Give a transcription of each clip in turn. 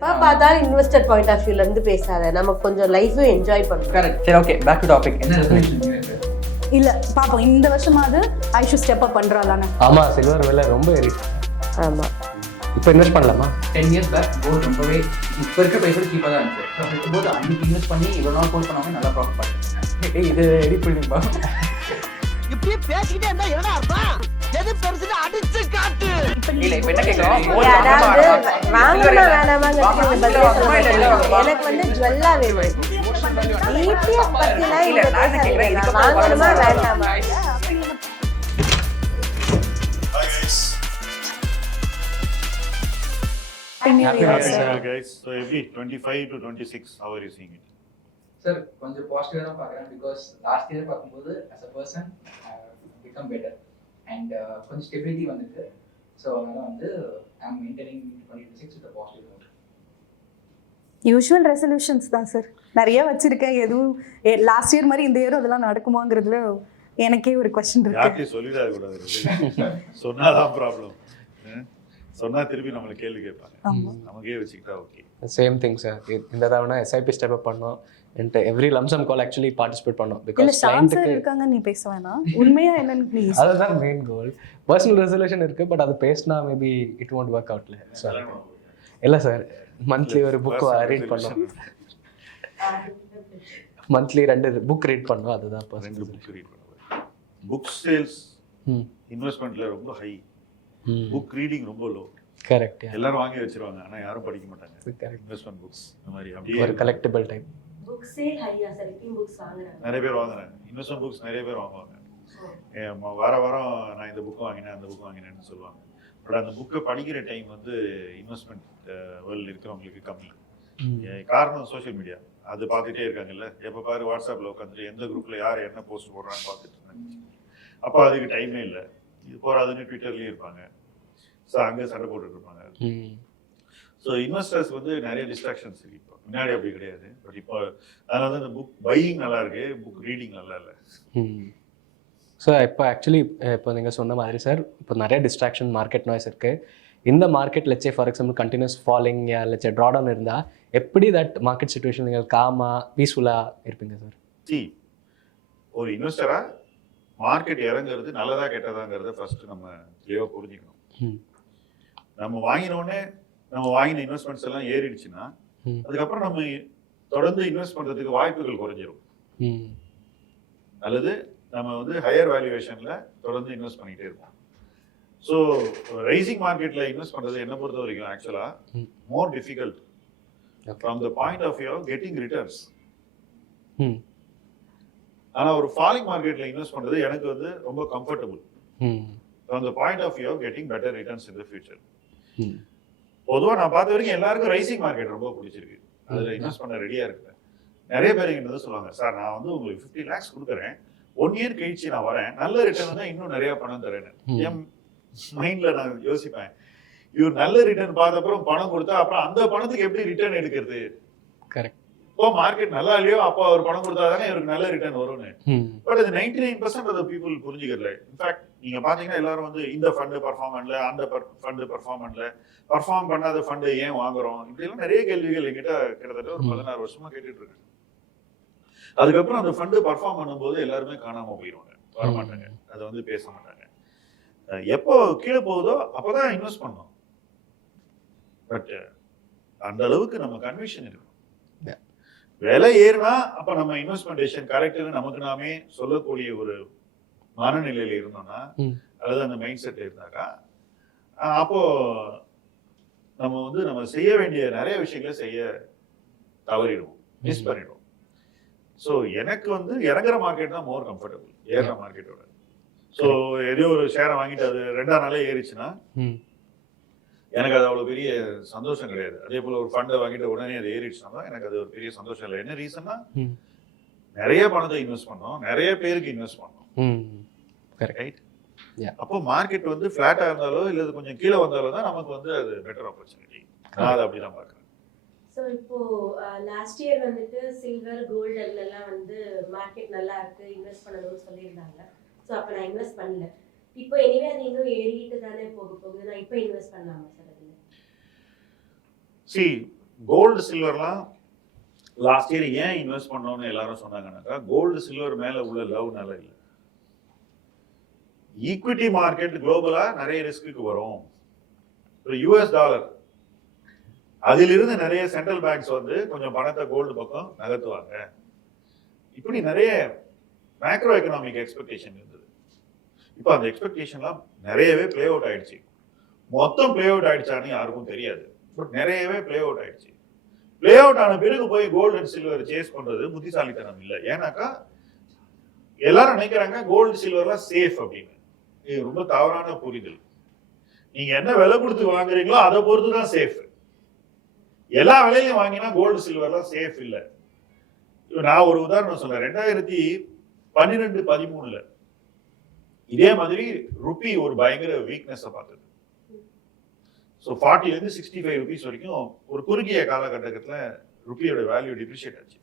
பார்த்தாலும் investor point of வியூல இருந்து பேசாத, நமக்கு கொஞ்சம் லைஃபும் என்ஜாய் பண்ணுறோம். கரெக்ட். சரி, ஓகே, பேக் டு டாபிக். என்ன இல்ல பாப்போம், இந்த வருஷமாவது ஐஷு ஸ்டெப் அப் பண்றா தானே? ஆமா, சில்வர் விலை ரொம்ப ஏறிச்சு. ஆமா, இப்போ இன்வெஸ்ட் பண்ணலாமா? 10 இயர்ஸ் பேக் கோல்டு ரொம்பவே இப்போ இருக்க ப்ரைஸோட சீப்பாக தான் இருந்துச்சு. ஸோ அப்படி இருக்கும்போது அன்னைக்கு இன்வெஸ்ட் பண்ணி இவ்வளோ நாள் ஹோல்ட் பண்ணாமல் நல்லா ப்ராஃபிட் பார்த்துருக்கேன். இது எடிட் பண்ணிப்பா. இப்படியே பேசிக்கிட்டே இருந்தா என்ன அர்த்தம்? எது பெருசுன்னு அடிச்சு காட்டு. இல்லை, இப்போ என்ன கேட்குறோம்? வாங்கணுமா வேணாமாங்கிறது எனக்கு வந்து ஜுவல்லா வேணும். ETF பத்திலாம் இங்க பேசாதீங்க. வாங்கணுமா வேண்டாமா? Happy guys. So every 25 to 26, how are you seeing it? Sir கொஞ்சம் பாசிட்டிவாக தான் பார்க்குறேன். பிகாஸ் லாஸ்ட் இயர் பார்க்கும்போது as a person become better and கொஞ்சம் ஸ்டெபிலிட்டி வந்துட்டு. ஸோ அதனால் வந்து I am maintaining 2026 with positive note. Usual resolutions தான் சார் நிறைய வச்சிருக்கேன். எதுவும் லாஸ்ட் இயர் மாதிரி இந்த இயரும் அதெல்லாம் நடக்குமாங்கிறதுல எனக்கே ஒரு கொஸ்டின் இருக்கு. யார்கிட்டயும் சொல்லிடாத கூடாது. சொன்னாதான் ப்ராப்ளம். சொன்னா திருப்பி நம்மள கேள்வி கேட்பாங்க. நமக்கே வச்சுக்கிட்டா ஓகே. Same thing sir. இந்த தடவை எஸ்ஐபி ஸ்டெப் அப் பண்ணோம். Every lump sum call actually participate பண்ணோம். பிகாஸ் கிளையண்ட்க்கு இருக்காங்க, நீ பேச வேணாம். உண்மையா என்னன்னு ப்ளீஸ். அதுதான் மெயின் கோல். பர்சனல் ரெசல்யூஷன் இருக்கு, பட் அது பேசினா மேபி இட் won't work outல. சார் இல்ல சார், மந்த்லி ஒரு புக் ரீட் பண்ணோம். மந்த்லி 2 புக் ரீட் பண்ணோம். அதுதான் 2 புக் ரீட் பண்ணுவேன். புக் சேல்ஸ் இன்வெஸ்ட்மென்ட்ல ரொம்ப ஹை, புக் ரீடிங் ரொம்ப லோ. கரெக்ட். எல்லாரும் வாங்கி வச்சிருவாங்க, ஆனா யாரும் படிக்க மாட்டாங்க. கரெக்ட். இன்வெஸ்ட்மென்ட் புக்ஸ் இந்த மாதிரி அப்படியே ஒரு கலெக்டிபிள் டைப் புக் சேல் ஹையா சார், இப்போ புக்ஸ் வாங்குறாங்க. நிறைய பேர் வாங்குறாங்க. இன்வெஸ்ட்மென்ட் புக்ஸ் நிறைய பேர் வாங்குவாங்க. வாரம் நான் இந்த புக் வாங்கினேன், அந்த புக் வாங்கினேன்னு சொல்லுவாங்க. பட் அந்த புக்கை படிக்கிற டைம் வந்து இன்வெஸ்ட்மெண்ட் வேர்ல்டில் இருக்கிறவங்களுக்கு கம்மி. காரணம் சோஷியல் மீடியா. அது பார்த்துட்டே இருக்காங்கல்ல, எப்போ பாரு வாட்ஸ்அப்பில் உட்காந்துட்டு எந்த குரூப்பில் யார் என்ன போஸ்ட் போடுறான்னு பார்த்துட்டு இருந்தாங்க. அப்போ அதுக்கு டைமே இல்லை. இது போகிறாதுன்னு ட்விட்டர்லேயும் இருப்பாங்க. ஸோ அங்கே சண்டை போட்டுட்டு இருப்பாங்க. ஸோ இன்வெஸ்டர்ஸ் வந்து நிறைய டிஸ்ட்ராக்ஷன்ஸ் இருக்கு. இப்போ முன்னாடி அப்படி கிடையாது. பட் இப்போ அதனால தான் இந்த புக் பையிங் நல்லா இருக்கு, புக் ரீடிங் நல்லா இல்லை. சார் இப்போ ஆக்சுவலி இப்போ நீங்கள் சொன்ன மாதிரி சார், இப்போ நிறைய டிஸ்ட்ராக்ஷன், மார்க்கெட் நாய்ஸ் இருக்குது. இந்த market let's say for example continues falling யா லெட்ஸே ட்ராடவுன் இருந்தால் எப்படி தட் மார்க்கெட் சுச்சுவேஷன் நீங்கள் காமாக பீஸ்ஃபுல்லாக இருப்பீங்க சார்? ஒரு இன்வெஸ்டராக மார்க்கெட் இறங்குறது நல்லதா கெட்டதாங்கிறத ஃபர்ஸ்ட் நம்ம தெளிவாக புரிஞ்சுக்கணும். நம்ம வாங்கினோடனே நம்ம வாங்கின இன்வெஸ்ட்மெண்ட்ஸ் எல்லாம் ஏறிடுச்சுன்னா அதுக்கப்புறம் நம்ம தொடர்ந்து இன்வெஸ்ட் பண்ணுறதுக்கு வாய்ப்புகள் குறைஞ்சிரும். அல்லது நம்ம வந்து ஹையர் வேல்யூவேஷன்ல தொடர்ந்து இன்வெஸ்ட் பண்ணிட்டே இருப்போம். ஸோ ரைசிங் மார்க்கெட்ல இன்வெஸ்ட் பண்றது என்ன பொறுத்த வரைக்கும் actually more difficult from the point of view of getting returns. ஆனா ஒரு ஃபாலிங் மார்க்கெட்ல இன்வெஸ்ட் பண்றது எனக்கு வந்து ரொம்ப comfortable from the point of view of getting better returns in the future. பொதுவாக நான் பார்த்த வரைக்கும் எல்லாருக்கும் ரைசிங் மார்க்கெட் ரொம்ப பிடிச்சிருக்கு, அதுல இன்வெஸ்ட் பண்ண ரெடியா இருக்கு. நிறைய பேர் எங்கிட்ட சொல்லுவாங்க, சார் நான் வந்து உங்களுக்கு 50 lakhs கொடுக்குறேன், 1 year கழிச்சு நான் வரேன், நல்ல ரிட்டர்ன் தான் இன்னும் நிறைய பணம் தரேன்னு. என் மைண்ட்ல நான் யோசிப்பேன், இவர் நல்ல ரிட்டர்ன் பார்த்த அப்புறம் பணம் கொடுத்தா அப்புறம் அந்த பணத்துக்கு எப்படி ரிட்டர்ன் எடுக்கிறது? கரெக்ட். இப்போ மார்க்கெட் நல்லா இல்லையோ அப்போ அவர் பணம் கொடுத்தா தானே இவருக்கு நல்ல ரிட்டர்ன் வரும்னு. பட் அது 99% ஆஃப் பீப்புள் புரிஞ்சுக்கல. இன்ஃபேக்ட் நீங்க பாத்தீங்கன்னா எல்லாரும் வந்து இந்த ஃபண்டு பர்ஃபார்ம் பண்ணல, அந்த ஃபண்டு பர்ஃபார்ம் பண்ணல, பர்ஃபார்ம் பண்ணாத ஃபண்டு ஏன் வாங்குறோம், இப்படி எல்லாம் நிறைய கேள்விகள் என்கிட்ட கிட்டத்தட்ட ஒரு 16 வருஷமா கேட்டுட்டு இருக்கேன். அதுக்கப்புறம் அந்த ஃபண்டு பர்ஃபார்ம் பண்ணும்போது எல்லாருமே காணாம போயிடுவாங்க, வரமாட்டாங்க, அதை வந்து பேச மாட்டாங்க. எப்போ கீழே போகுதோ அப்போதான் இன்வெஸ்ட் பண்ணோம். பட் அந்த அளவுக்கு நம்ம கன்விக்ஷன் இருக்கும். விலை ஏறுனா அப்ப நம்ம இன்வெஸ்ட்மெண்டேஷன் கரெக்ட்னு நமக்கு நாமே சொல்லக்கூடிய ஒரு மனநிலையில இருந்தோம்னா, அல்லது அந்த மைண்ட் செட்ல இருந்தாக்கா, அப்போ நம்ம வந்து நம்ம செய்ய வேண்டிய நிறைய விஷயங்களை செய்ய தவறிடுவோம், மிஸ் பண்ணிடுவோம். ஸோ எனக்கு வந்து இறங்குற மார்க்கெட் தான் மோர் கம்ஃபர்டபுள் ஏறுற மார்க்கெட்டோட. ஸோ ஏதோ ஒரு ஷேரை வாங்கிட்டு அது 2ஆம் நாளே ஏறிச்சுன்னா எனக்கு அது அவ்வளோ பெரிய சந்தோஷம் கிடையாது. அதே போல ஒரு ஃபண்டை வாங்கிட்டு உடனே அது ஏறிடுச்சுனா எனக்கு அது ஒரு பெரிய சந்தோஷம் இல்லை. என்ன ரீசன்னா, நிறைய பணத்தை இன்வெஸ்ட் பண்ணோம், நிறைய பேருக்கு இன்வெஸ்ட் பண்ணோம். ரைட். அப்போ மார்க்கெட் வந்து ஃபிளாட்டா இருந்தாலோ இல்லை கொஞ்சம் கீழே வந்தாலோ தான் நமக்கு வந்து அது பெட்டர் ஆப்பர்ச்சுனிட்டி. நான் அதை அப்படிதான் பார்க்குறேன். ஸோ இப்போ லாஸ்ட் இயர் வந்துட்டு சில்வர் கோல்டு எல்லாம் வந்து மார்க்கெட் நல்லா இருக்கு, இன்வெஸ்ட் பண்ணணும்னு சொல்லியிருந்தாங்க. ஸோ அப்போ நான் இன்வெஸ்ட் பண்ணல. இப்போ எனிவே அது இன்னும் ஏறிட்டு தானே போகுது, நான் இப்போ இன்வெஸ்ட் பண்ணலாமா சார்? அதில் கோல்டு சில்வர்லாம் லாஸ்ட் இயர் ஏன் இன்வெஸ்ட் பண்ணோம்னு எல்லாரும் சொன்னாங்கன்னாக்கா கோல்டு சில்வர் மேல உள்ள லவ் நல்லா இல்லை. ஈக்விட்டி மார்க்கெட் குளோபலா நிறைய ரிஸ்க்கு வரும். யூஎஸ் டாலர் அதிலிருந்து நிறைய சென்ட்ரல் பேங்க்ஸ் வந்து கொஞ்சம் பணத்தை கோல்டு பக்கம் நகர்த்துவாங்க. இப்படி நிறைய மேக்ரோ எக்கனாமிக் எக்ஸ்பெக்டேஷன் இருந்தது. இப்போ அந்த எக்ஸ்பெக்டேஷன்லாம் நிறையவே பிளே அவுட் ஆயிடுச்சு. மொத்தம் பிளே அவுட் ஆயிடுச்சான்னு யாருக்கும் தெரியாது, பட் நிறையவே பிளே அவுட் ஆயிடுச்சு. பிளே அவுட் ஆன பிறகு போய் கோல்டு அண்ட் சில்வர் சேஸ் பண்றது புத்திசாலித்தனம் இல்லை. ஏன்னாக்கா எல்லாரும் நினைக்கிறாங்க கோல்டு சில்வர்லாம் சேஃப் அப்படின்னு. இது ரொம்ப தவறான புரிதல். நீங்க என்ன விலை கொடுத்து வாங்குறீங்களோ அதை பொறுத்து தான் சேஃப். எல்லா விலையிலையும் வாங்கினா கோல்டு சில்வர்லாம் சேஃப் இல்லை. நான் ஒரு உதாரணம் சொல்றேன். 2012-13 இதே மாதிரி ருப்பி ஒரு பயங்கர வீக்னஸ் பார்த்தது. ஸோ 40 to 65 rupees வரைக்கும் ஒரு குறுகிய காலகட்டத்தில் ருப்பியோட வேல்யூ டிப்ரிஷியேட் ஆச்சு.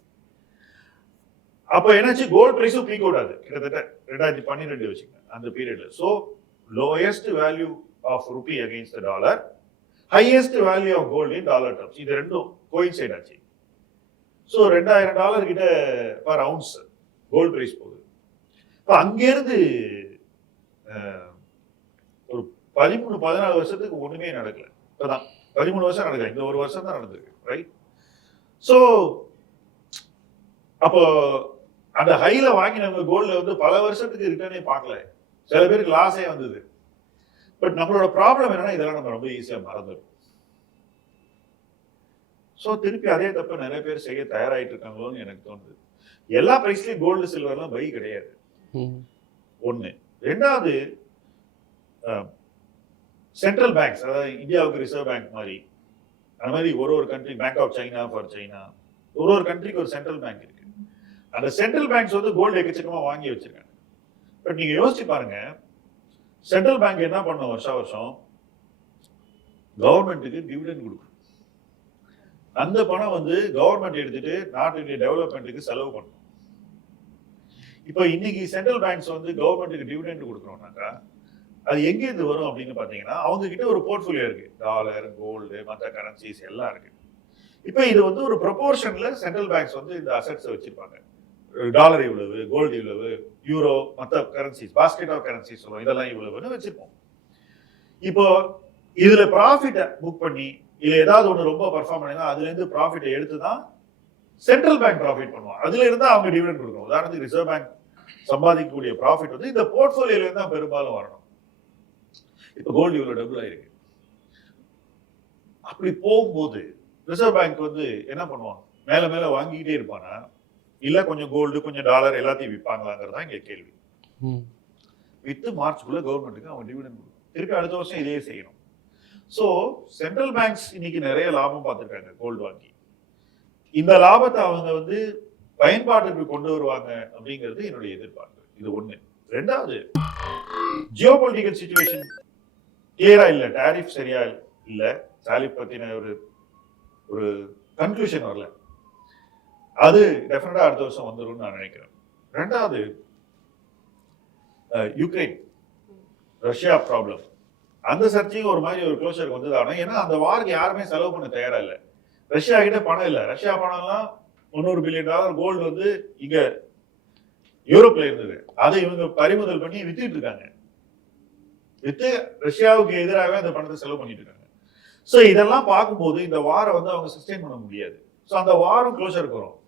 அப்போ என்னாச்சு, கோல்டு பிரைஸும் பீக் அவுட் ஆகுது கிட்டத்தட்ட 2012 வச்சுக்கோங்க அந்த பீரியட்ல. So lowest value of rupee against the dollar, highest value of gold in dollar terms, இது ரெண்டும் கோயின்சைட் ஆச்சு. ஸோ $2000 கிட்ட பர் அவுன்ஸ் கோல்டு பிரைஸ் போகுது. இப்போ அங்கேருந்து ஒரு 13-14 வருஷத்துக்கு ஒண்ணுமே நடக்கல. இப்பதான் 13 வருஷம் நடக்கல, இந்த ஒரு வருஷம் தான் நடந்திருக்கு, ரைட்? ஸோ அப்போ அந்த ஹைல வாங்கினவங்க கோல்ட்ல வந்து பல வருஷத்துக்கு ரிட்டர்னே பார்க்கல, சில பேருக்கு லாஸே வந்தது. பட் நம்மளோட ப்ராப்ளம் என்னன்னா இதெல்லாம் நம்ம ரொம்ப ஈஸியா மறந்துடும். ஸோ திருப்பி அதே தப்ப நிறைய பேர் செய்ய தயாராயிட்டு இருக்காங்களோன்னு எனக்கு தோணுது. எல்லா பிரைஸ்லயும் கோல்டு சில்வர்லாம் பை கிடையாது, ஒண்ணு. ரெண்டாவது, சென்ட்ரல் பேங்க்ஸ், அதாவது இந்தியாவுக்கு ரிசர்வ் பேங்க் மாதிரி, அந்த மாதிரி ஒரு country, bank of China for China, ஒரு கண்ட்ரிக்கு ஒரு சென்ட்ரல் பேங்க் இருக்கு. அந்த சென்ட்ரல் பேங்க்ஸ் வந்து கோல்டு எக்கச்சக்கமா வாங்கி வச்சிருக்காங்க. பட் நீங்க யோசிச்சு பாருங்க, சென்ட்ரல் பேங்க் என்ன பண்ணும், வருஷம் கவர்மெண்ட்டுக்கு டிவிடெண்ட் கொடுக்கும். அந்த பணம் வந்து கவர்மெண்ட் எடுத்துட்டு நாட்டுடைய டெவலப்மெண்ட்டுக்கு செலவு பண்ணும். இப்போ இன்னைக்கு சென்ட்ரல் பேங்க்ஸ் வந்து கவர்மெண்ட்டுக்கு டிவிடெண்ட் கொடுக்குறோம்னாக்கா அது எங்கேருந்து வரும் அப்படின்னு பார்த்தீங்கன்னா, அவங்க கிட்ட ஒரு போர்ட்ஃபோலியோ இருக்கு, டாலர், கோல்டு, மற்ற கரன்சிஸ் எல்லாம் இருக்கு. இப்போ இது வந்து ஒரு ப்ரொபோர்ஷன்ல சென்ட்ரல் பேங்க்ஸ் வந்து இந்த அசெட்ஸை வச்சிருப்பாங்க. டாலர் இவ்வளவு, கோல்டு இவ்வளவு, யூரோ, மற்ற கரன்சிஸ், பாஸ்கெட் ஆஃப் கரன்சிஸ் சொல்லுவோம், இதெல்லாம் இவ்வளவுன்னு வச்சிருப்போம். இப்போ இதுல ப்ராஃபிட்டை புக் பண்ணி இல்ல ஏதாவது ஒன்று ரொம்ப பர்ஃபார்ம் பண்ணினா அதுல இருந்து ப்ராஃபிட்டை எடுத்து தான் சென்ட்ரல் பேங்க் ப்ராஃபிட் பண்ணுவாங்க. அதுல இருந்து அவங்க டிவிடெண்ட் கொடுக்கணும். உதாரணத்துக்கு ரிசர்வ் பேங்க் சம்பாதிக்கக்கூடிய ப்ராஃபிட் வந்து இந்த போர்ட்ஃபோலியோல இருந்து தான் பெரும்பாலும் வரணும். இப்ப கோல்டு இவ்வளவு டபுள் ஆயிருக்கு. அப்படி போகும்போது ரிசர்வ் பேங்க் வந்து என்ன பண்ணுவாங்க, மேல மேல வாங்கிக்கிட்டே இருப்பானா, இல்ல கொஞ்சம் கோல்டு கொஞ்சம் டாலர் எல்லாத்தையும் விற்பாங்களாங்கிறதா இங்க கேள்வி. வித்து மார்ச்க்குள்ள கவர்மெண்ட்டுக்கு அவங்க டிவிடெண்ட் கொடுக்கும். திருப்பி அடுத்த வருஷம் இதே செய்யணும். ஸோ சென்ட்ரல் பேங்க்ஸ் இன்னைக்கு நிறைய லாபம் பார்த்துருக்காங்க கோல்டு வாங்கி. இந்த லாபத்தை அவங்க வந்து பயன்பாட்டுக்கு கொண்டு வருவாங்க அப்படிங்கிறது என்னுடைய எதிர்பார்ப்பு. இது ஒண்ணு. ரெண்டாவது, ஜியோ பொலிட்டிக்கல் சிச்சுவேஷன் கிளியரா இல்ல, டாரிஃப் சரியா இல்ல, டாரிஃப் பத்தின ஒரு கன்க்ளூஷன் வரல. அது டெஃபினட்டா அடுத்த வருஷம் வந்துடும் நான் நினைக்கிறேன். ரெண்டாவது, யுக்ரைன் ரஷ்யா ப்ராப்ளம், அந்த சர்ச்சையும் ஒரு மாதிரி ஒரு க்ளோஷருக்கு வந்தது. ஆனால் ஏன்னா அந்த வாருக்கு யாருமே செலவு பண்ண தயாரா இல்லை. ரஷ்யா கிட்ட பணம் இல்லை. ரஷ்யா பணம்லாம் $300 பில்லியன் கோல்டு வந்து இங்க யூரோப்ல இருந்தது. அதை இவங்க பறிமுதல் பண்ணி வித்துட்டு இருக்காங்க. வித்து ரஷ்யாவுக்கு எதிராகவே அந்த பணத்தை செலவு பண்ணிட்டு இருக்காங்க. ஸோ இதெல்லாம் பார்க்கும்போது இந்த வாரம் வந்து அவங்க சஸ்டெயின் பண்ண முடியாது. ஸோ அந்த வாரம் க்ளோஷருக்கு வரும்.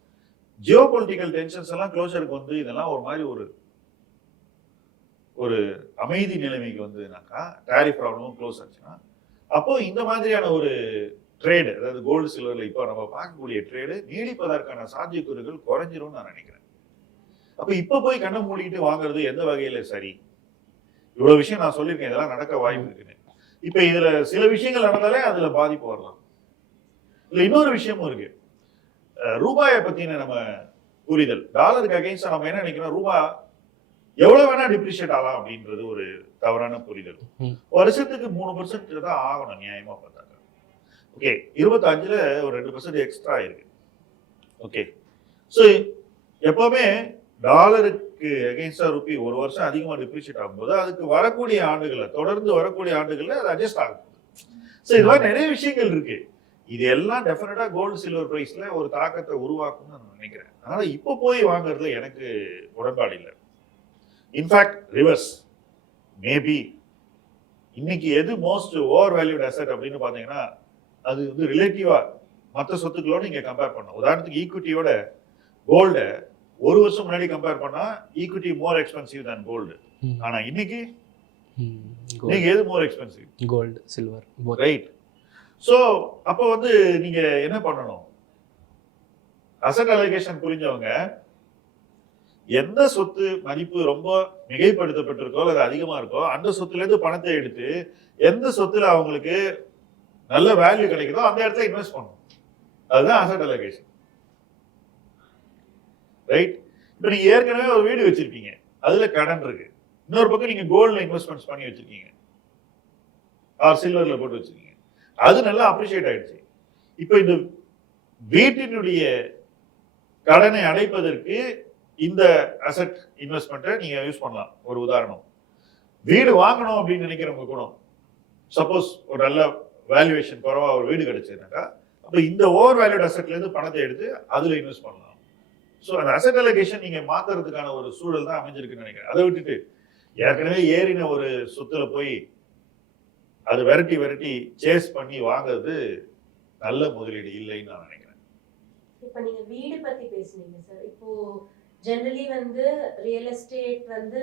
ஜியோ பொலிட்டிக்கல் டென்ஷன்ஸ் எல்லாம் க்ளோஷருக்கு வந்து இதெல்லாம் ஒரு மாதிரி ஒரு அமைதி நிலைமைக்கு வந்ததுனாக்கா, டாரிஃப் ப்ராப்ளமும் க்ளோஸ் ஆச்சுன்னா, அப்போ இந்த மாதிரியான ஒரு ட்ரேடு, அதாவது கோல்டு சில்வர்ல இப்போ நம்ம பார்க்கக்கூடிய ட்ரேடு நீடிப்பதற்கான சாத்தியக்கூறுகள் குறைஞ்சிரும்னு நான் நினைக்கிறேன். அப்ப இப்ப போய் கண்ணை மூடிக்கிட்டு வாங்குறது எந்த வகையில சரி? இவ்வளவு விஷயம் நான் சொல்லியிருக்கேன், இதெல்லாம் நடக்க வாய்ப்பு இருக்குன்னு. இப்ப இதுல சில விஷயங்கள் நடந்தாலே அதுல பாதிப்பு வரலாம். இல்ல இன்னொரு விஷயமும் இருக்கு, ரூபாயை பத்தின நம்ம புரிதல். டாலருக்கு அகைன்ஸ்டா நம்ம என்ன நினைக்கிறோம், ரூபாய் எவ்வளவு வேணா டிப்ரிஷியேட் ஆகலாம் அப்படின்றது ஒரு தவறான புரிதல். வருஷத்துக்கு 3% தான் ஆகணும் நியாயமா பார்த்தாங்க. ஓகே, 25ல ஒரு 2% எக்ஸ்ட்ரா இருக்கு. ஓகே, ஸோ எப்பவுமே டாலருக்கு அகைன்ஸ்டா ரூபி ஒரு வருஷம் அதிகமா டிப்ரிஷியேட் ஆகும்போது அதுக்கு வரக்கூடிய ஆண்டுகள்ல, தொடர்ந்து வரக்கூடிய ஆண்டுகள்ல அது அட்ஜஸ்ட் ஆகும். ஸோ இது மாதிரி நிறைய விஷயங்கள் இருக்கு. இது எல்லாம் டெஃபினட்டா கோல்டு சில்வர் பிரைஸ்ல ஒரு தாக்கத்தை உருவாக்கும்னு நான் நினைக்கிறேன். அதனால இப்போ போய் வாங்குறதுல எனக்கு உடன்பாடு இல்லை. இன்ஃபேக்ட் ரிவர்ஸ் மேபி இன்னைக்கு எது மோஸ்ட் ஓவர் வேல்யூட் அசெட் அப்படின்னு பாத்தீங்கன்னா அது வந்து ரிலேட்டிவா மற்ற சொத்துக்களோட நீங்க கம்பேர் பண்ணணும். உதாரணத்துக்கு ஈக்விட்டியோட கோல்ட ஒரு வருஷம் முன்னாடி கம்பேர் பண்ணா equity more expensive than gold. ஆனா இன்னைக்கு நீங்க எது more expensive? Gold, silver, right. So அப்போ வந்து நீங்க என்ன பண்ணணும்? அசெட் அலோகேஷன் புரிஞ்சவங்க எந்த சொத்து மதிப்பு ரொம்ப மிகைப்படுத்தப்பட்டிருக்கோ அல்லது அதிகமா இருக்கோ அந்த சொத்துல இருந்து பணத்தை எடுத்து எந்த சொத்துல அவங்களுக்கு நல்ல வேல்யூ கிடைக்குதோ அந்த இடத்துல இன்வெஸ்ட் பண்ணணும். அதுதான் அசெட் அலோகேஷன். ரைட். இப்போ நீங்க ஏற்கனவே ஒரு வீடு வச்சிருக்கீங்க, அதுல கடன் இருக்கு. இன்னொரு பக்கம் நீங்க கோல்ட்ல இன்வெஸ்ட்மெண்ட்ஸ் பண்ணி வச்சிருக்கீங்க, ஆர் சில்வர்ல போட்டு வச்சிருக்கீங்க, அது நல்லா அப்ரிஷியேட் ஆயிடுச்சு. இப்போ இந்த வீட்டினுடைய கடனை அடைப்பதற்கு இந்த அசெட் இன்வெஸ்ட்மெண்ட்டை நீங்க யூஸ் பண்ணலாம். ஒரு உதாரணம், வீடு வாங்கணும் அப்படின்னு நினைக்கிறவங்க கூட சப்போஸ் ஒரு நல்ல வேல்யூவேஷன் குறைவா ஒரு வீடு கிடைச்சதுனாக்கா அப்போ இந்த ஓவர் வேல்யூட் அசெட்ல இருந்து பணத்தை எடுத்து அதுல இன்வெஸ்ட் பண்ணலாம். ஸோ அந்த அசெட் அலோகேஷன் நீங்க மாத்துறதுக்கான ஒரு சூழல் தான் அமைஞ்சிருக்குன்னு நினைக்கிறேன். அதை விட்டுட்டு ஏற்கனவே ஏறின ஒரு சொத்துல போய் அது விரட்டி சேஸ் பண்ணி வாங்குறது நல்ல முதலீடு இல்லைன்னு நான் நினைக்கிறேன். இப்போ நீங்க வீடு பத்தி பேசுனீங்க சார். இப்போ ஜெனரலி வந்து ரியல் எஸ்டேட் வந்து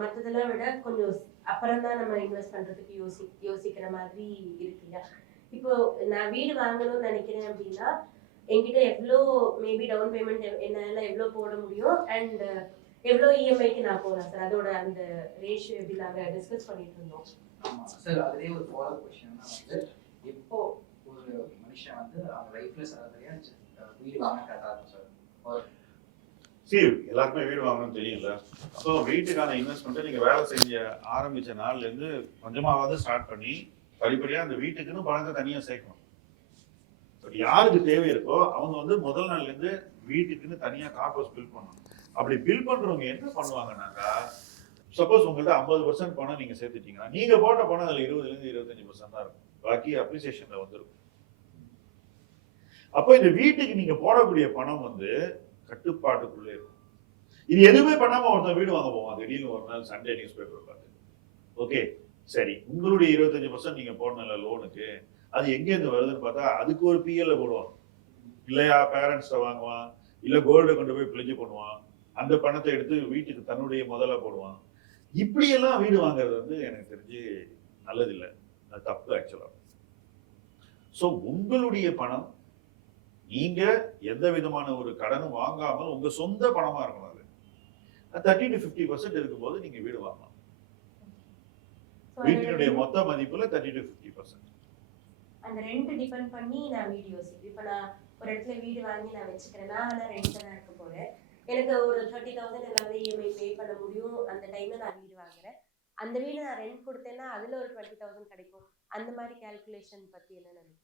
மற்றதெல்லாம் விட கொஞ்சம் அப்புறம் தான் நம்ம இன்வெஸ்ட் பண்றதுக்கு யோசிக்கிற மாதிரி இருக்குல்ல. இப்போ நான் வீடு வாங்கணும்னு நினைக்கிறேன் அப்படின்னா என்கிட்ட எவ்வளோ மேபி டவுன் பேமெண்ட் என்னால் எவ்வளோ போட முடியும் அண்ட் எவ்வளோ இஎம்ஐக்கு நான் போகலாம் சார்? அதோட அந்த ரேஷியோ எப்படி நாங்கள் டிஸ்கஸ் பண்ணிட்டு இருந்தோம். ஆமாம் சார், அதே ஒரு ஃபாலோ கொஸ்டின்னா வந்து எப்போ ஒரு மனுஷன் வந்து அவங்க லைஃப்ல சராசரியா வீடு வாங்க கரெக்டாக இருக்கும் சார்? சரி, எல்லாருக்குமே வீடு வாங்கணும்னு தெரியல. ஸோ வீட்டுக்கான இன்வெஸ்ட்மெண்ட்டை நீங்கள் வேலை செஞ்ச ஆரம்பித்த நாள்லேருந்து கொஞ்சமாவது ஸ்டார்ட் பண்ணி படிப்படியாக அந்த வீட்டுக்குன்னு பணத்தை தனியாக சேர்க்கணும். யாருக்கு தேவை இருக்கோ அவங்க வந்து முதல் நாள்லேருந்து வீட்டுக்குன்னு தனியாக கார்பஸ் பில் பண்ணணும். அப்படி பில் பண்ணுறவங்க என்ன பண்ணுவாங்கன்னாக்கா, சப்போஸ் உங்கள்கிட்ட 50% பணம் நீங்கள் சேர்த்துட்டீங்கன்னா நீங்கள் போட்ட பணம் அதில் 20% 25% தான் இருக்கும். பாக்கி அப்ரிசியேஷனில் வந்துடும். அப்போ இந்த வீட்டுக்கு நீங்கள் போடக்கூடிய பணம் வந்து கட்டுப்பாட்டுக்குள்ளே இருக்கும். இது எதுவுமே பண்ணாம ஒருத்தன் வீடு வாங்க போவான் திடீர்னு ஒரு நாள் சண்டே நியூஸ் பேப்பர் பார்த்து. ஓகே சரி, உங்களுடைய 25% நீங்க போடணும்ல லோனுக்கு, அது எங்கேருந்து வருதுன்னு பார்த்தா அதுக்கு ஒரு பிஎல்ல போடுவான், இல்லையா பேரண்ட்ஸ்ட வாங்குவான், இல்ல கோல்டு கொண்டு போய் பிளிஞ்சு பண்ணுவான், அந்த பணத்தை எடுத்து வீட்டுக்கு தன்னுடைய முதல்ல போடுவான். இப்படியெல்லாம் வீடு வாங்குறது வந்து எனக்கு தெரிஞ்சு நல்லதில்லை, அது தப்பு ஆக்சுவலா. ஸோ உங்களுடைய பணம் நீங்க எந்த விதமான ஒரு கடனும் வாங்காமல் உங்க சொந்த பணமா இருக்கணும். அது 30 to 50% இருக்கும்போது நீங்க வீடு வாங்கலாம். வீட்டினுடைய மொத்த மதிப்புல 30 to 50%. அந்த ரெண்ட் டிபெண்ட் பண்ணி நான் வீடு யோசிப்பேன். இப்போ நான் ஒரு இடத்துல வீடு வாங்கி நான் வச்சுக்கிறேன்னா நான் ரெண்ட் தான் இருக்க போறேன். எனக்கு ஒரு 30,000 என்னால இஎம்ஐ பே பண்ண முடியும். அந்த டைம்ல நான் வீடு வாங்குறேன். அந்த வீடு நான் ரெண்ட் கொடுத்தேன்னா அதுல ஒரு 20,000 கிடைக்கும். அந்த மாதிரி கால்குலேஷன் பத்தி என்ன நினைக்கிறீங்க?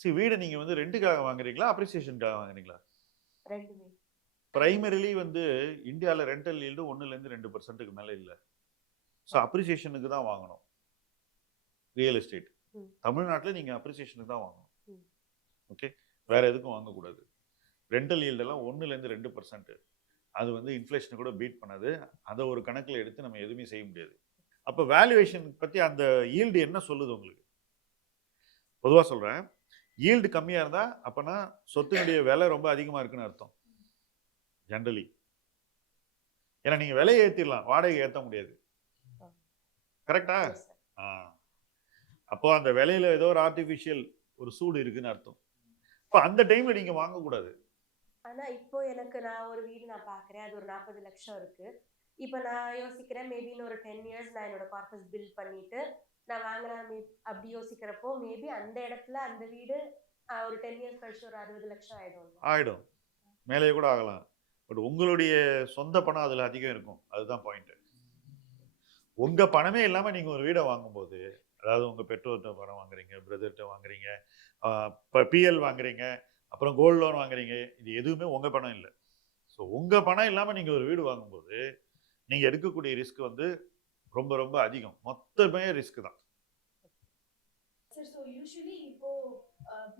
சரி, வீடு நீங்க வந்து ரெண்டுக்காக வாங்குறீங்களா அப்ரிசியேஷனுக்காக வாங்குறீங்களா? ரெண்டுமே. பிரைமரிலி வந்து இந்தியாவில் ரெண்டல் ஈல்டு 1% 2% மேலே இல்லை. ஸோ அப்ரிசியேஷனுக்கு தான் வாங்கணும் ரியல் எஸ்டேட். தமிழ்நாட்டில் நீங்கள் அப்ரிசியேஷனுக்கு தான் வாங்கணும். ஓகே, வேற எதுக்கும் வாங்கக்கூடாது. ரெண்டல் ஈல்டெல்லாம் 1% 2%. அது வந்து இன்ஃப்ளேஷனை கூட பீட் பண்ணாது. அதை ஒரு கணக்கில் எடுத்து நம்ம எதுவுமே செய்ய முடியாது. அப்போ வேல்யூவேஷன் பற்றி அந்த ஈல்டு என்ன சொல்லுது உங்களுக்கு? பொதுவாக சொல்கிறேன், ஈல்டு கம்மியாக இருந்தால் அப்போனா சொத்தினுடைய விலை ரொம்ப அதிகமாக இருக்குன்னு அர்த்தம் ஜென்ரலி. ஏன்னா நீங்கள் விலையை ஏற்றிடலாம், வாடகை ஏற்ற முடியாது. கரெக்டா? அப்போ அந்த விலையில ஏதோ ஒரு ஆர்டிஃபிஷியல் ஒரு சூடு இருக்குன்னு அர்த்தம். இப்போ அந்த டைம்ல நீங்க வாங்கக்கூடாது. ஆனா இப்போ எனக்கு நான் ஒரு வீடு நான் பார்க்குறேன், அது ஒரு 40 லட்சம் இருக்கு. இப்போ நான் யோசிக்கிறேன் மேபி இன்னொரு 10 இயர்ஸ் நான் என்னோட கார்பஸ் பில் பண்ணிட்டு நான் வாங்கலாம் அப்படி யோசிக்கிறப்போ மேபி அந்த இடத்துல அந்த வீடு ஒரு 10 இயர்ஸ் கழிச்சு ஒரு 60 லட்சம் ஆயிடும். மேலேயே கூட ஆகலாம். பட் உங்களுடைய சொந்த பணம் அதுல அதிகம் இருக்கும். அதுதான் பாயிண்ட். உங்க பணமே இல்லாம நீங்க ஒரு வீடை வாங்கும்போது, அதாவது உங்க பெற்றோர்கிட்ட பணம் வாங்குறீங்க, பிரதர்கிட்ட வாங்குறீங்க, பிஎல் வாங்குறீங்க, அப்புறம் கோல்டு லோன் வாங்குறீங்க, இது எதுவுமே உங்க பணம் இல்லை. ஸோ உங்க பணம் இல்லாம நீங்க ஒரு வீடு வாங்கும்போது நீங்க எடுக்கக்கூடிய ரிஸ்க் வந்து ரொம்ப ரொம்ப அதிகம். மொத்தமே ரிஸ்க் தான். சார், ஸோ யூஸ்வலி இப்போ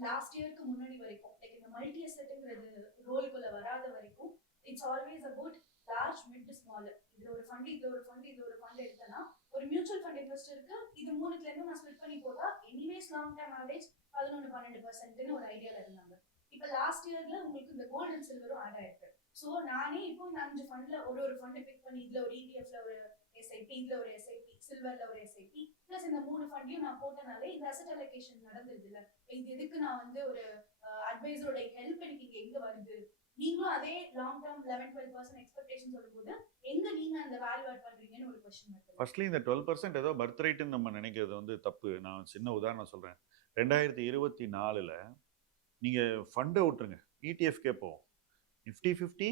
லாஸ்ட் இயருக்கு முன்னாடி வரைக்கும் லைக் இந்த மல்டி அசெட்ங்கிறது ரோலுக்குள்ள வராத வரைக்கும் it's always about large mid small. இதுல ஒரு ஃபண்ட் இதுல ஒரு ஃபண்ட் எடுத்தனா ஒரு மியூச்சுவல் ஃபண்ட் இன்வெஸ்டருக்கு இது மூணுத்துல இருந்து நான் ஸ்ப்ளிட் பண்ணி போட்டா எனிவேஸ் லாங் டர்ம் ஆவரேஜ் 11-12% ஒரு ஐடியால இருந்தாங்க. இப்போ லாஸ்ட் இயர்ல உங்களுக்கு இந்த கோல்ட் அண்ட் சில்வரும் ஆட் ஆயிருக்கு. ஸோ நானே இப்போ இந்த 5 ஃபண்ட்ல ஒரு ஃபண்ட் பிக் பண்ணி இதுல ஒரு இடிஎஃப்ல ஒரு எஸ்ஐபி, இதுல ஒரு எஸ்ஐபி, சில்வர்ல ஒரு எஸ்ஐபி பிளஸ் இந்த 3 ஃபண்டையும் நான் போட்டனாலே இந்த அசெட் அலோகேஷன் நடந்துருது இல்ல. இது எதுக்கு நான் வந்து ஒரு அட்வைசரோட ஹெல்ப் எனக்கு இங்க எங்க வருது? நீங்களும் அதே லாங் டர்ம் 11-12% எக்ஸ்பெக்டேஷன் சொல்லும்போது எங்க நீங்க அந்த வேல்யூ ஆட் பண்றீங்கன்னு ஒரு क्वेश्चन வருது. ஃபர்ஸ்ட்லி இந்த 12% ஏதோ பர்த் ரைட்னு நம்ம நினைக்கிறது வந்து தப்பு. நான் சின்ன உதாரணம் சொல்றேன். 2024ல நீங்க ஃபண்டை விட்டுருங்க, இடிஎஃப்கே போவோம். நிஃப்டி 50,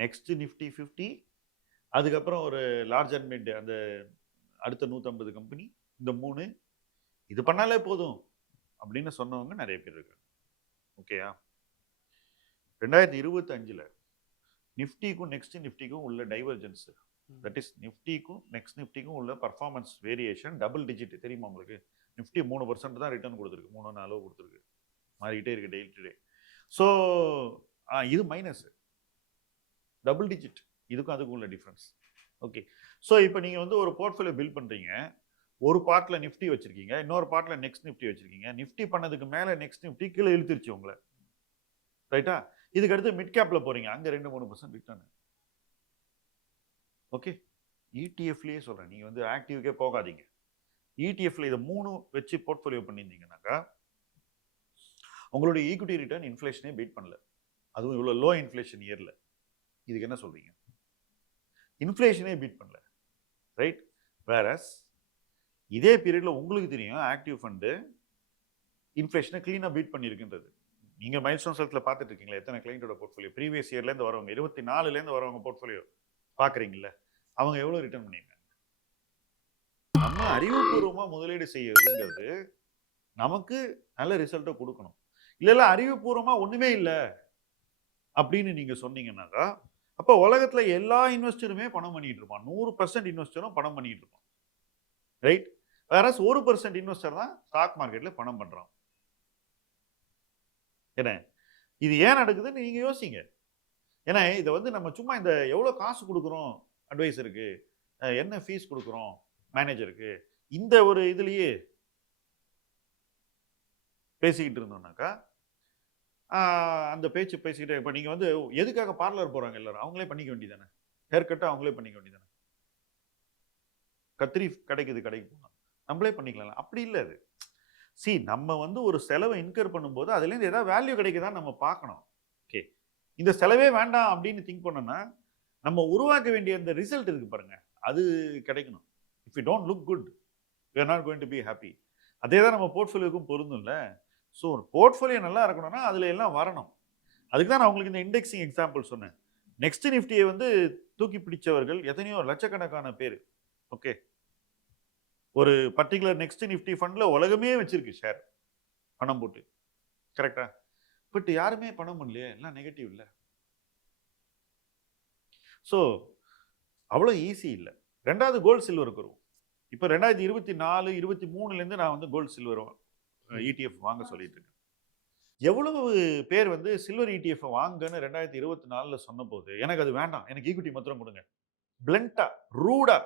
நெக்ஸ்ட் நிஃப்டி 50, அதுக்கப்புறம் ஒரு லார்ஜ் அண்ட் மிட் அந்த அடுத்த 150 கம்பெனி, இந்த 3 இது பண்ணாலே போதும் அப்படின்னு சொன்னவங்க நிறைய பேர் இருக்காங்க. ஓகேயா? 2025ல நிஃப்டிக்கும் நெக்ஸ்ட் நிஃப்டிக்கும் உள்ள டைவர்ஜென்ஸ், தட் இஸ் நிஃப்டிக்கும் நெக்ஸ்ட் நிஃப்டிக்கும் உள்ள பர்ஃபார்மன்ஸ் வேரியேஷன் டபுள் டிஜிட். தெரியுமா உங்களுக்கு? நிஃப்டி 3% தான் ரிட்டர்ன் கொடுத்துருக்கு, 3-4 கொடுத்துருக்கு, மாறிக்கிட்டே இருக்கு டெய்லி டு டே. ஸோ இது மைனஸ், டபுள் டிஜிட். இதுக்கும் அதுக்கும் உள்ள டிஃப்ரென்ஸ். ஓகே, ஸோ இப்போ நீங்கள் வந்து ஒரு போர்ட்ஃபோலியோ பில்ட் பண்ணுறீங்க. ஒரு பார்ட்டில் நிஃப்டி வச்சிருக்கீங்க, இன்னொரு பார்ட்டில் நெக்ஸ்ட் நிஃப்டி வச்சிருக்கீங்க. நிஃப்டி பண்ணதுக்கு மேலே நெக்ஸ்ட் நிஃப்டி கீழே இழுத்துருச்சு உங்களை, ரைட்டா? இதுக்கு அடுத்து மிட் கேப்பில் போகிறீங்க, அங்கே 2-3% ரிட்டர்ன். ஓகே, இடிஎஃப்லேயே சொல்கிறேன், நீங்கள் வந்து ஆக்டிவ்க்கே போகாதீங்க. இடிஎஃப்ல இதை 3 வச்சு போர்ட்ஃபோலியோ பண்ணியிருந்தீங்கன்னாக்கா உங்களுடைய ஈக்விட்டி ரிட்டர்ன் இன்ஃப்ளேஷனே பீட் பண்ணல, அதுவும் இவ்வளோ லோ இன்ஃப்ளேஷன் இயரில். இதுக்கு என்ன சொல்றீங்க? இன்ஃப்ளேஷனே பீட் பண்ணல, ரைட்? வேறஸ் இதே பீரியட்ல உங்களுக்கு தெரியும் ஆக்டிவ் ஃபண்டு இன்ஃப்ளேஷனை கிளீனாக பீட் பண்ணியிருக்குன்றது. நீங்கள் மைல்ஸ்டோன் செல்த்தில் பார்த்துட்டு இருக்கீங்களா? எத்தனை கிளைண்டோட போர்ட்ஃபோலியோ ப்ரீவியஸ் இயர்லேருந்து வரவங்க, 24லேருந்து வரவங்க போர்ட்ஃபோலியோ பார்க்குறீங்களா? அவங்க எவ்வளோ ரிட்டர்ன் பண்ணியிருக்காங்க? நம்ம அறிவுபூர்வமாக முதலீடு செய்யறதுங்கிறது நமக்கு நல்ல ரிசல்ட்டை கொடுக்கணும். இல்லை அறிவுபூர்வமாக ஒன்றுமே இல்லை அப்படின்னு நீங்கள் சொன்னீங்கன்னாக்கா அப்போ உலகத்தில் எல்லா இன்வெஸ்டருமே பணம் பண்ணிட்டு இருப்பான். 100% இன்வெஸ்டரும் பணம் பண்ணிட்டு இருப்பான், ரைட்? வேற 1% இன்வெஸ்டர் தான் ஸ்டாக் மார்க்கெட்டில் பணம் பண்ணுறான். என்ன இது ஏன் நடக்குதுன்னு நீங்கள் யோசிங்க. ஏன்னா இதை வந்து நம்ம சும்மா இந்த எவ்வளோ காசு கொடுக்குறோம் அட்வைசருக்கு, என்ன ஃபீஸ் கொடுக்குறோம் மேனேஜருக்கு, இந்த ஒரு இதுலேயே பேசிக்கிட்டு இருந்தோம்னாக்கா அந்த பேச்சு பேசிக்கிட்டே இப்போ நீங்கள் வந்து எதுக்காக பார்லர் போகிறாங்க எல்லாரும்? அவங்களே பண்ணிக்க வேண்டியதானே, ஹேர் கட்டை அவங்களே பண்ணிக்க வேண்டியதானே, கத்திரி கிடைக்குது கடைக்கு போனால் நம்மளே பண்ணிக்கலாம். அப்படி இல்லை அது. சி, நம்ம வந்து ஒரு செலவை இன்கர் பண்ணும்போது அதுலேருந்து ஏதாவது வேல்யூ கிடைக்குதான்னு நம்ம பார்க்கணும். ஓகே, இந்த செலவே வேண்டாம் அப்படின்னு திங்க் பண்ணோன்னா நம்ம உருவாக்க வேண்டிய அந்த ரிசல்ட் இருக்கு பாருங்க, அது கிடைக்கணும். If you don't look good you are not going to be happy. அதே தான் நம்ம போர்ட்ஃபோலியோக்கும் பொருந்தும்ல. ஸோ ஒரு போர்ட்ஃபோலியோ நல்லா இருக்கணும்னா அதில் எல்லாம் வரணும். அதுக்கு தான் நான் உங்களுக்கு இந்த இண்டெக்ஸிங் எக்ஸாம்பிள் சொன்னேன். நெக்ஸ்ட் நிஃப்டியை வந்து தூக்கி பிடிச்சவர்கள் எத்தனையோ லட்சக்கணக்கான பேர். ஓகே, ஒரு பர்டிகுலர் நெக்ஸ்ட் நிஃப்டி ஃபண்டில் உலகமே வச்சிருக்கு ஷேர் பணம் போட்டு, கரெக்டா? பட் யாருமே பணம் பண்ணலையே, எல்லாம் நெகட்டிவ் இல்லை. ஸோ அவ்வளோ ஈஸி இல்லை. ரெண்டாவது கோல்டு சில்வருக்கு வருவோம். இப்போ 2024-23லேருந்து நான் வந்து கோல்டு சில்வர் ETF வாங்க சொல்லிட்டு இருக்கேன். எவ்வளவு பேர் வந்து சில்வர் ETF வாங்கன்னு 2024ல சொன்ன போது எனக்கு அது வேண்டாம், எனக்கு ஈக்விட்டி மாத்திரம் கொடுங்க, பிளண்டா ரூடா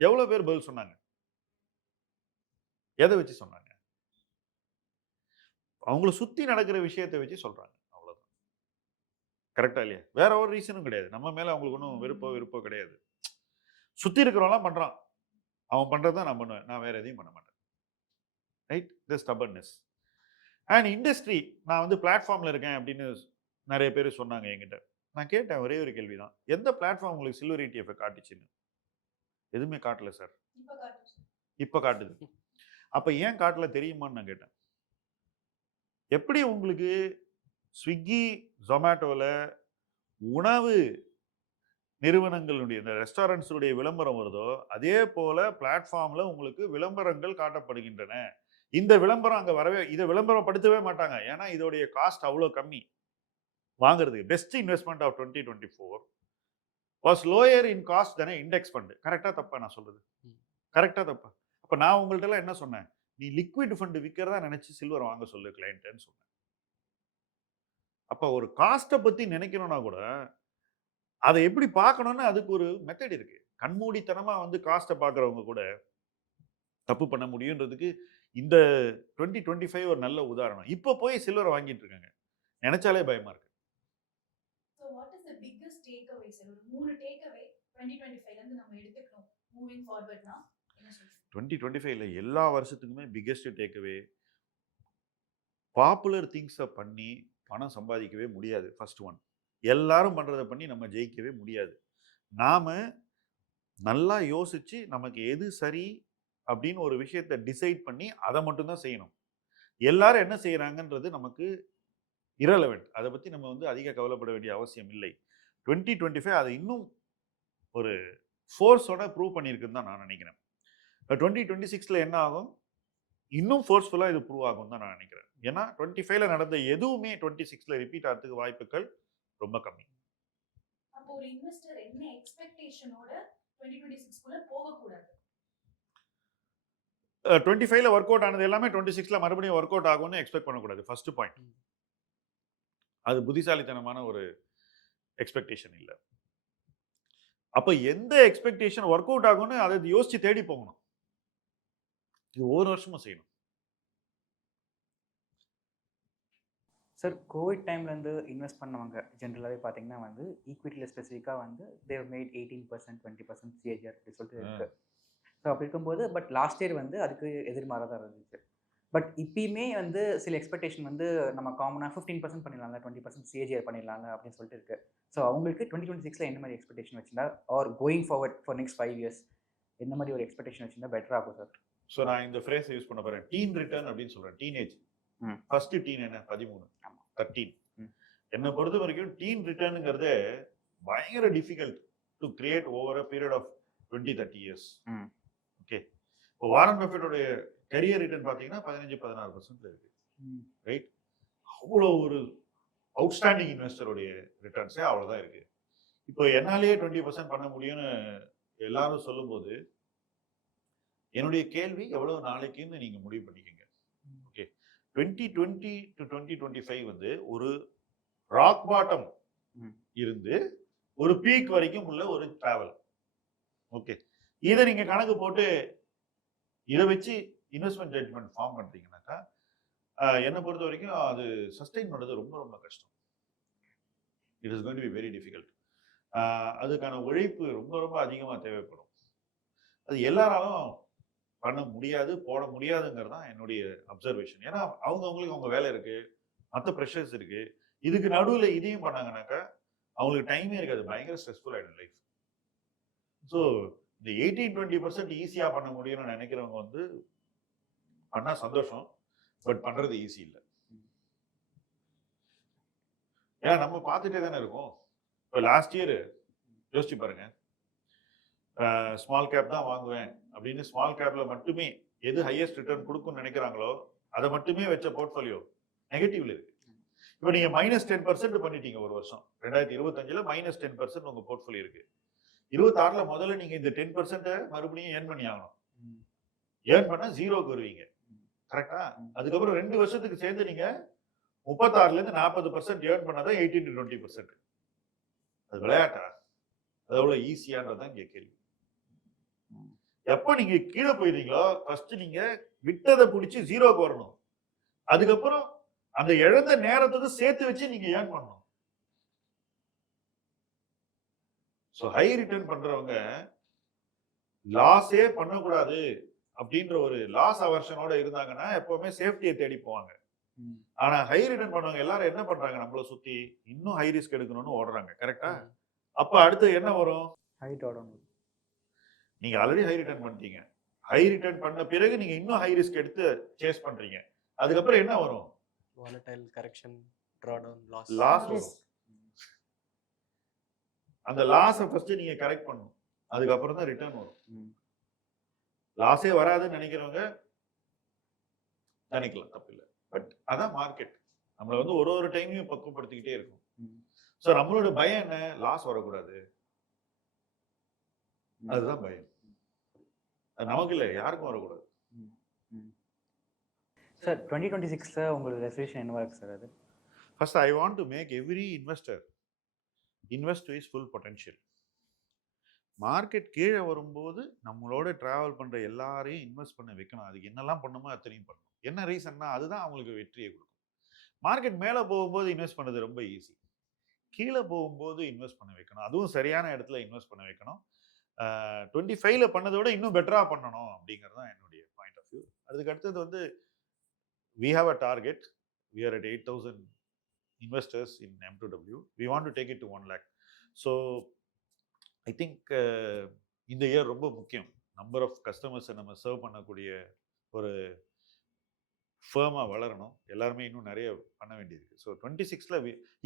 எவ்வளவு பேர் பதில் சொன்னாங்க? எதை வச்சு சொன்னாங்க? அவங்கள சுத்தி நடக்கிற விஷயத்தை வச்சு சொல்றாங்க, அவ்வளவுதான். கரெக்டா இல்லையா? வேற ஒரு ரீசனும் கிடையாது. நம்ம மேல அவங்களுக்கு ஒன்றும் விருப்பம் கிடையாது. சுத்தி இருக்கிறவங்களாம் பண்றான், அவன் பண்றதான் நான் பண்ணுவேன், நான் வேற எதையும் பண்ண மாட்டேன், right? The stubbornness and industry. நான் வந்து பிளாட்ஃபார்ம்ல இருக்கேன் அப்படின்னு நிறைய பேர் சொன்னாங்க என்கிட்ட. நான் கேட்டேன் ஒரே ஒரு கேள்விதான், எந்த பிளாட்ஃபார்ம் உங்களுக்கு சில்வர் ETF காட்டுச்சுன்னு? எதுவுமே காட்டல சார். இப்ப காட்டுது. அப்ப ஏன் காட்டல தெரியுமான்னு நான் கேட்டேன். எப்படி உங்களுக்கு ஸ்விக்கி ஜொமேட்டோல உணவு நிறுவனங்களுடைய இந்த ரெஸ்டாரண்ட்ஸுடைய விளம்பரம் வருதோ அதே போல பிளாட்ஃபார்ம்ல உங்களுக்கு விளம்பரங்கள் காட்டப்படுகின்றன. இந்த விளம்பரம் அங்க வரவே, இதை விளம்பரப்படுத்தவே மாட்டாங்க. ஏன்னா இதோடைய காஸ்ட் அவ்வளோ கம்மி வாங்குறதுக்கு. Best investment of 2024 was lower in cost தானே இண்டெக்ஸ் ஃபண்ட். கரெக்டா தப்பா நான் சொல்றது? கரெக்டா தப்பா? அப்ப நான் உங்கள்ட்ட எல்லாம் என்ன சொன்னேன்? நீ லிக்விட் ஃபண்ட் விற்கிறதா நினைச்சு சில்வர் வாங்க சொல்லு கிளையண்ட்னு சொன்னேன். அப்ப ஒரு காஸ்ட்டை பத்தி நினைக்கணும்னா கூட அதை எப்படி பார்க்கணும்னு அதுக்கு ஒரு மெத்தட் இருக்கு. கண்மூடித்தனமா வந்து காஸ்ட்டை பார்க்குறவங்க கூட தப்பு பண்ண முடியுன்றதுக்கு இந்த 2025 ஒரு நல்ல உதாரணம். இப்போ போய் சில்வர் வாங்கிட்டு இருக்காங்க, நினைச்சாலே பயமா இருக்கு. So what is the biggest takeaway sir? ஒரு 3 takeaway 2025 ல இருந்து நம்ம எடுத்துக்கணும் மூவிங் ஃபார்வர்ட்னா என்ன சொல்றீங்க? 2025ல எல்லா வருஷத்துக்குமே பிக்கெஸ்ட் டேக்அவே, பாப்புலர் திங்ஸை பண்ணி பணம் சம்பாதிக்கவே முடியாது. ஃபர்ஸ்ட் ஒன், எல்லாரும் பண்றதை பண்ணி நம்ம ஜெயிக்கவே முடியாது. நாம நல்லா யோசிச்சு நமக்கு எது சரி அப்படின்னு ஒரு விஷயத்தை டிசைட் பண்ணி அதை மட்டும்தான் செய்யணும். எல்லாரும் என்ன செய்யறாங்கன்றது நமக்கு இரலவெண்ட், அதை பத்தி நம்ம வந்து அதிக கவலைப்பட வேண்டிய அவசியம் இல்லை. 2025 அதை இன்னும் ஒரு ஃபோர்ஸோட ப்ரூவ் பண்ணியிருக்குன்னு தான் நான் நினைக்கிறேன். 2026ல என்ன ஆகும், இன்னும் ஃபோர்ஸ்ஃபுல்லாக இது ப்ரூவ் ஆகும் தான் நான் நினைக்கிறேன். ஏன்னா 25ல நடந்த எதுவுமே 26ல ரிப்பீட் ஆகிறதுக்கு வாய்ப்புகள் ரொம்ப கம்மி. அப்போ ஒரு இன்வெஸ்டர் என்ன எக்ஸ்பெக்டேஷனோட 2026 குள்ள போக கூடாது? 25ல ஒர்க் அவுட் ஆனது எல்லாமே 26ல மறுபடியும் ஒர்க் அவுட் ஆகும்னு எக்ஸ்பெக்ட் பண்ணக்கூடாது. ஃபர்ஸ்ட் பாயிண்ட், அது புத்திசாலித்தனமான ஒரு எக்ஸ்பெக்டேஷன் இல்லை. அப்ப எந்த எக்ஸ்பெக்டேஷன் ஒர்க் அவுட் ஆகும்னு அதை யோசிச்சு தேடி போகணும். இது ஒவ்வொரு வருஷமும் செய்யணும். சார், கோவிட் டைம்லேருந்து இன்வெஸ்ட் பண்ணவங்க ஜென்ரலாகவே பார்த்தீங்கன்னா வந்து ஈக்விட்டியில் ஸ்பெசிஃபிக்காக வந்து தேவ் மேட் 18%, 20% CAGR அப்படி சொல்லிட்டு இருக்கு. ஸோ அப்படி இருக்கும்போது பட் லாஸ்ட் இயர் வந்து அதுக்கு எதிர்மாறாக தான் இருந்துச்சு. பட் இப்பயுமே வந்து சில எக்ஸ்பெக்டேஷன் வந்து நம்ம காமனாக 15% பண்ணிடலாம்ல, 20% CAGR பண்ணிடலாம்ல அப்படின்னு சொல்லிட்டு இருக்கு. ஸோ அவங்களுக்கு 2026ல என்ன மாதிரி எக்ஸ்பெக்டேஷன் வச்சுருந்தா are going forward for next 5 years என்ன மாதிரி ஒரு எக்ஸ்பெக்டேஷன் வச்சுருந்தா பெட்டராக இருக்கும் சார்? ஸோ நான் இந்த ஃப்ரேஸ் யூஸ் பண்ண போறேன், டீன் ரிட்டர்ன் அப்படின்னு சொல்றேன். டீனேஜ் ஃபர்ஸ்ட் டீன் என்ன 13, 13. என்னை பொறுத்த வரைக்கும் டீன் ரிட்டர்னுங்கிறதே பயங்கர difficult to create over a period of 20-30 years. Okay, இப்போ வாரன் பஃபெட்டோடைய கரியர் ரிட்டர்ன் பார்த்தீங்கன்னா 15-16% இருக்கு, ரைட்? அவ்வளோ ஒரு அவுட்ஸ்டாண்டிங் இன்வெஸ்டருடைய ரிட்டர்ன்ஸே அவ்வளோதான் இருக்கு. இப்போ என்னாலேயே 20% பண்ண முடியும்னு எல்லாரும் சொல்லும்போது என்னுடைய கேள்வி எவ்வளவு நாளைக்குன்னு நீங்க முடிவு பண்ணிக்கங்க. ஓகே, 2020 to 2025 வந்து ஒரு ராக் பாட்டம் இருந்து ஒரு பீக் வரைக்கும் உள்ள ஒரு டிராவல். ஓகே, இதை நீங்க கணக்கு போட்டு இதை வச்சு இன்வெஸ்ட்மெண்ட் ஜட்ஜ்மெண்ட் ஃபார்ம் பண்றீங்கன்னாக்கா என்னை பொறுத்த வரைக்கும் அது சஸ்டெயின் பண்ணுறது ரொம்ப ரொம்ப கஷ்டம். It is going to be very difficult. அதுக்கான உழைப்பு ரொம்ப ரொம்ப அதிகமாக தேவைப்படும். அது எல்லாராலும் பண்ண முடியாது, போட முடியாதுங்கிறது தான் என்னுடைய அப்சர்வேஷன். ஏன்னா அவங்களுக்கு அவங்க வேலை இருக்கு, மற்ற ப்ரெஷர்ஸ் இருக்கு. இதுக்கு நடுவில் இதையும் பண்ணாங்கன்னாக்கா அவங்களுக்கு டைமே இருக்காது, பயங்கர ஸ்ட்ரெஸ்ஃபுல் ஆகிடும் லைஃப். ஸோ இந்த 18-20% ஈஸியாக பண்ண முடியும்னு நினைக்கிறவங்க வந்து பண்ணா சந்தோஷம், பட் பண்றது ஈஸி இல்லை. ஏன்னா நம்ம பார்த்துட்டே தானே இருக்கோம். இப்போ லாஸ்ட் இயர் யோசிச்சு பாருங்க, ஸ்மால் கேப் தான் வாங்குவேன் அப்படின்னு ஸ்மால் கேப்ல மட்டுமே எது ஹையஸ்ட் ரிட்டர்ன் கொடுக்கும்னு நினைக்கிறாங்களோ அதை மட்டுமே வச்ச போர்ட்ஃபோலியோ நெகட்டிவ்ல இருக்கு. இப்போ நீங்க -10% பண்ணிட்டீங்க ஒரு வருஷம். 2025ல -10% உங்க போர்ட்ஃபோலியோ இருக்கு. 26ல முதல்ல நீங்க இந்த 10% மறுபடியும் ஏர்ன் பண்ணி ஆகணும். ஏர்ன் பண்ணா 0க்கு வருவீங்க, கரெக்டா? அதுக்கப்புறம் 2 வருஷத்துக்கு சேர்ந்து நீங்க 36ல இருந்து 40% ஏர்ன் பண்ணாதான் 18-20%. அது விளையாட்டா? அது எவ்வளவு ஈஸியான்றதான் இங்க கேள்வி. எப்ப நீங்க கீழே போயிருந்தீங்களோ ஃபர்ஸ்ட் நீங்க விட்டதை பிடிச்சி 0க்கு வரணும். அதுக்கப்புறம் அந்த இழந்த நேரத்துக்கு சேர்த்து வச்சு நீங்க ஏர்ன் பண்ணணும். ஸோ ஹை ரிட்டர்ன் பண்றவங்க லாஸே பண்ணக்கூடாது அப்படின்ற ஒரு லாஸ் அவர்ஷனோட இருந்தாங்கன்னா எப்பவுமே சேஃப்டியை தேடி போவாங்க. ஆனா ஹை ரிட்டர்ன் பண்ணவங்க எல்லாரும் என்ன பண்றாங்க, நம்மள சுத்தி இன்னும் ஹை ரிஸ்க் எடுக்கணும்னு ஓடுறாங்க, கரெக்டா? அப்ப அடுத்து என்ன வரும்? நீங்க ஆல்ரெடி ஹை ரிட்டர்ன் பண்ணிட்டீங்க. ஹை ரிட்டர்ன் பண்ண பிறகு நீங்க இன்னும் ஹை ரிஸ்க் எடுத்து சேஸ் பண்றீங்க. அதுக்கப்புறம் என்ன வரும்? volatile correction, drawdown, லாஸ் வரும். அந்த லாஸை ஃபர்ஸ்ட் நீங்க கரெக்ட் பண்ணணும், அதுக்கப்புறம் தான் ரிட்டர்ன் வரும். லாஸே வராதுன்னு நினைக்கிறவங்க நினைக்கலாம், தப்பு இல்லை. பட் அதான் மார்க்கெட் நம்மளை வந்து ஒரு டைமையும் பக்குவப்படுத்திக்கிட்டே இருக்கும். ஸோ நம்மளோட பயம் என்ன? லாஸ் வரக்கூடாது, அதுதான் பயம். அது நமக்கு இல்லை, யாருக்கும் வரக்கூடாது. சார் 2026 உங்களுக்கு ரெசல்யூஷன் என்னவா இருக்கு சார் அது? First, I want to make every investor invest to his full potential. Market கீழே வரும்போது நம்மளோட ட்ராவல் பண்ணுற எல்லாரையும் இன்வெஸ்ட் பண்ண வைக்கணும். அதுக்கு என்னெல்லாம் பண்ணுமோ அத்தனையும் பண்ணணும். என்ன ரீசன்னா அதுதான் அவங்களுக்கு வெற்றியை கொடுக்கும். மார்க்கெட் மேலே போகும்போது இன்வெஸ்ட் பண்ணது ரொம்ப ஈஸி. கீழே போகும்போது இன்வெஸ்ட் பண்ண வைக்கணும். அதுவும் சரியான இடத்துல இன்வெஸ்ட் பண்ண வைக்கணும். 25ல பண்ணதை விட இன்னும் பெட்டராக பண்ணணும் அப்படிங்கிறது தான் என்னுடைய பாயிண்ட் ஆஃப் வியூ. அதுக்கு அடுத்தது வந்து we have a target. We are at 8,000 investors in M2W. We want to take it to 1 lakh. So I think இந்த இயர் ரொம்ப முக்கியம். நம்பர் ஆஃப் கஸ்டமர்ஸை நம்ம சர்வ் பண்ணக்கூடிய ஒரு ஃபேமாக வளரணும். எல்லாருமே இன்னும் நிறைய பண்ண வேண்டியிருக்கு. ஸோ 26ல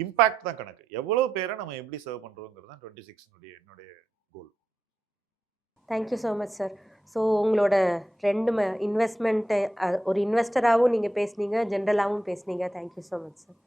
இம்பேக்ட் தான் கணக்கு. எவ்வளோ பேரை நம்ம எப்படி சர்வ் பண்ணுறோங்கிறது தான் 26 என்னுடைய goal. Thank you so much sir. So உங்களோட 2 இன்வெஸ்ட்மெண்ட்டு ஒரு இன்வெஸ்டராகவும் நீங்கள் பேசுனீங்க, ஜென்ரலாகவும் பேசுனீங்க. Thank you so much sir.